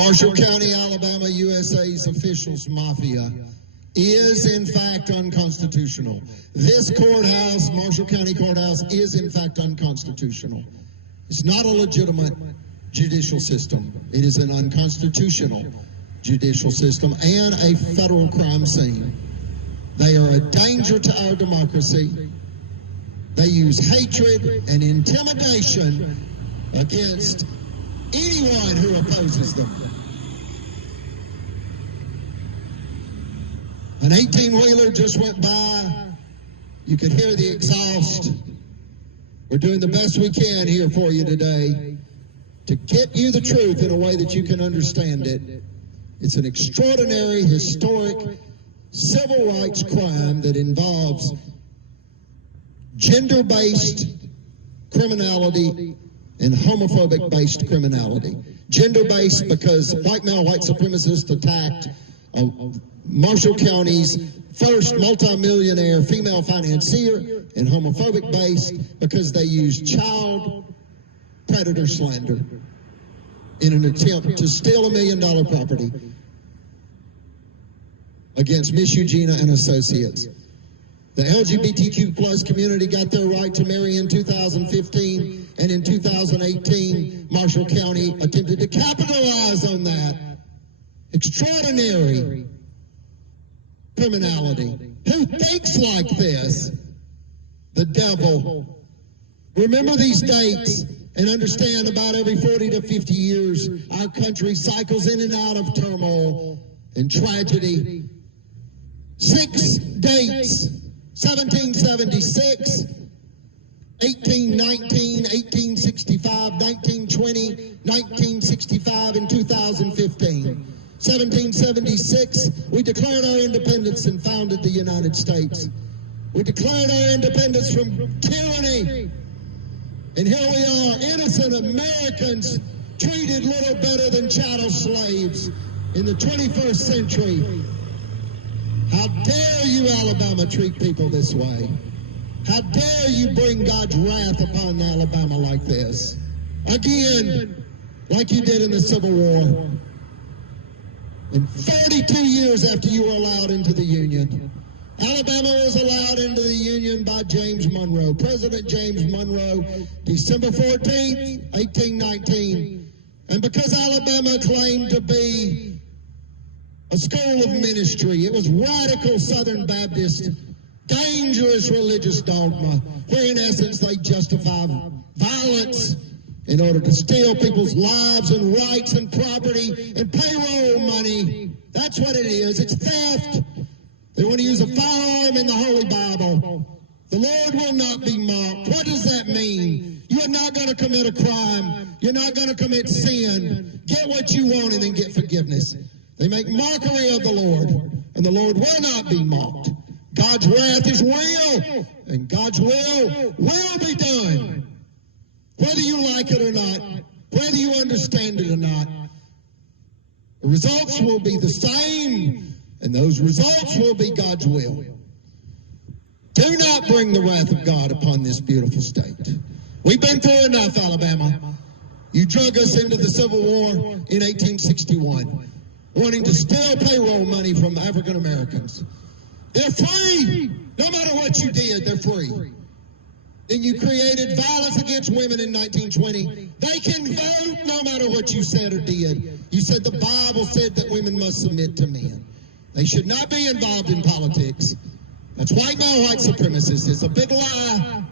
Marshall County, Alabama, USA's officials mafia is in fact unconstitutional. This courthouse, Marshall County Courthouse, is in fact unconstitutional. It's not a legitimate judicial system. It is an unconstitutional judicial system and a federal crime scene. They are a danger to our democracy. They use hatred and intimidation against anyone who opposes them. An 18-wheeler just went by. You could hear the exhaust. We're doing the best we can here for you today to get you the truth in a way that you can understand it. It's an extraordinary, historic, civil rights crime that involves gender-based criminality and homophobic-based criminality. Gender-based because white male, white supremacists attacked Marshall County's first multimillionaire female financier, and homophobic-based because they used child predator slander in an attempt to steal $1 million property against Miss Eugenia and associates. The LGBTQ plus community got their right to marry in 2015, and in 2018, Marshall County attempted to capitalize on that. Extraordinary criminality. Who thinks like this? The devil. Remember these dates and understand about every 40 to 50 years, our country cycles in and out of turmoil and tragedy. 6 dates: 1776, 1819, 1865, 1920, 1965, and 2015. 1776, we declared our independence and founded the United States. We declared our independence from tyranny. And here we are, innocent Americans, treated little better than chattel slaves in the 21st century. How dare you, Alabama, treat people this way? How dare you bring God's wrath upon Alabama like this? Again, like you did in the Civil War. And 32 years after you were allowed into the Union, Alabama was allowed into the Union by James Monroe, President James Monroe, December 14th, 1819. And because Alabama claimed to be a school of ministry, it was radical Southern Baptist, dangerous religious dogma, where in essence they justify violence in order to steal people's lives and rights and property and payroll money. That's what it is. It's theft. They want to use a firearm in the Holy Bible. The Lord will not be mocked. What does that mean? You are not going to commit a crime. You're not going to commit sin. Get what you want and then get forgiveness. They make mockery of the Lord, and the Lord will not be mocked. God's wrath is real, and God's will be done. Whether you like it or not, whether you understand it or not, the results will be the same, and those results will be God's will. Do not bring the wrath of God upon this beautiful state. We've been through enough, Alabama. You drug us into the Civil War in 1861, wanting to steal payroll money from African Americans. They're free. No matter what you did, they're free. Then you created violence against women in 1920. They can vote no matter what you said or did. You said the Bible said that women must submit to men. They should not be involved in politics. That's white male white supremacists. It's a big lie.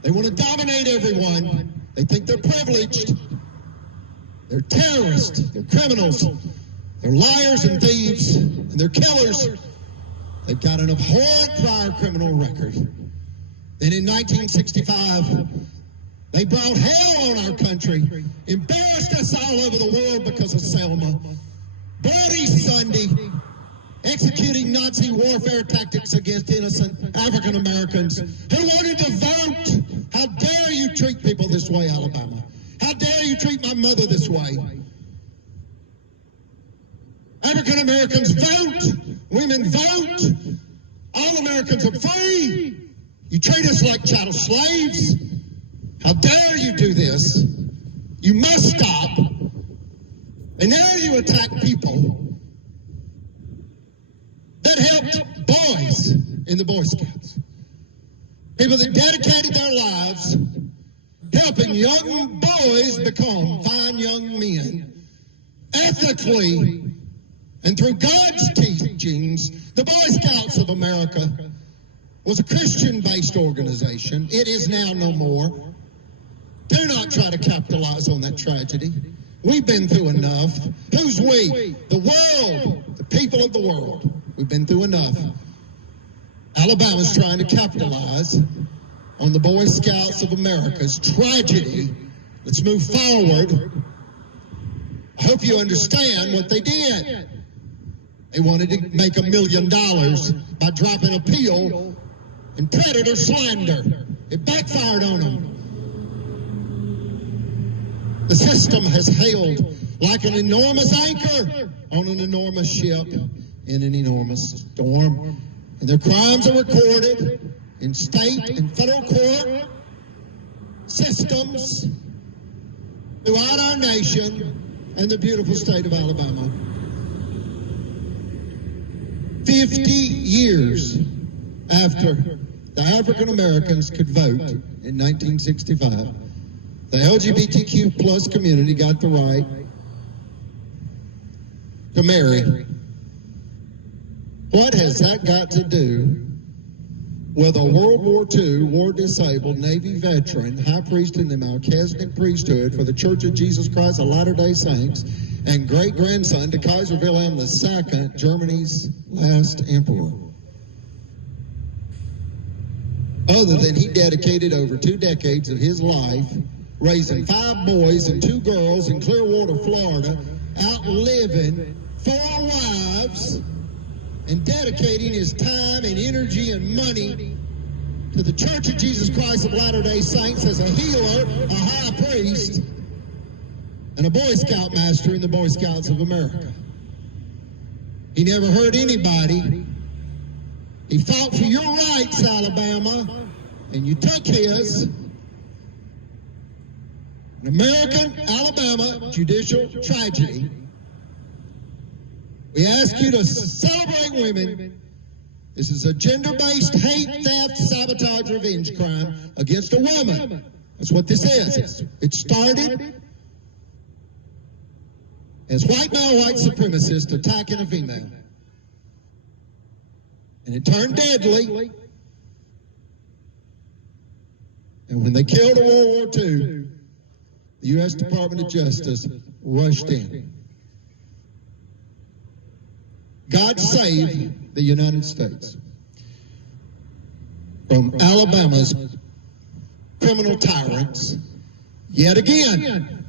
They want to dominate everyone. They think they're privileged. They're terrorists. They're criminals. They're liars and thieves. And they're killers. They've got an abhorrent prior criminal record. Then in 1965, they brought hell on our country, embarrassed us all over the world because of Selma. Bloody Sunday, executing Nazi warfare tactics against innocent African Americans who wanted to vote. How dare you treat people this way, Alabama? How dare you treat my mother this way? African Americans vote. Women vote. All Americans are free. You treat us like chattel slaves. How dare you do this? You must stop. And And now you attack people that helped boys in the Boy Scouts. People that dedicated their lives helping young boys become fine young men, ethically, and through God's teachings. The Boy Scouts of America was a Christian-based organization. It is now no more. Do not try to capitalize on that tragedy. We've been through enough. Who's we? The world, the people of the world. We've been through enough. Alabama's trying to capitalize on the Boy Scouts of America's tragedy. Let's move forward. I hope you understand what they did. They wanted to make $1 million by dropping a pill and predator slander. It backfired on them. The system has held like an enormous anchor on an enormous ship in an enormous storm. And their crimes are recorded in state and federal court systems throughout our nation and the beautiful state of Alabama. 50 years after the African Americans could vote in 1965, the LGBTQ plus community got the right to marry. What has that got to do with a World War II, war-disabled Navy veteran, high priest in the Melchizedek priesthood for the Church of Jesus Christ of Latter-day Saints, and great-grandson to Kaiser Wilhelm II, Germany's last emperor? Other than he dedicated over 2 decades of his life raising 5 boys and 2 girls in Clearwater, Florida, outliving 4 wives, and dedicating his time and energy and money to the Church of Jesus Christ of Latter-day Saints as a healer, a high priest, and a Boy Scout master in the Boy Scouts of America. He never hurt anybody. He fought for your rights, Alabama, and you took his. An American Alabama judicial tragedy. We ask you to celebrate women. This is a gender-based hate, theft, sabotage, revenge crime against a woman. That's what this is. It started as white male, white supremacists attacking a female. And it turned deadly. And when they killed in World War II, the U.S. Department of Justice rushed in. God save the United States from Alabama's criminal tyrants yet again.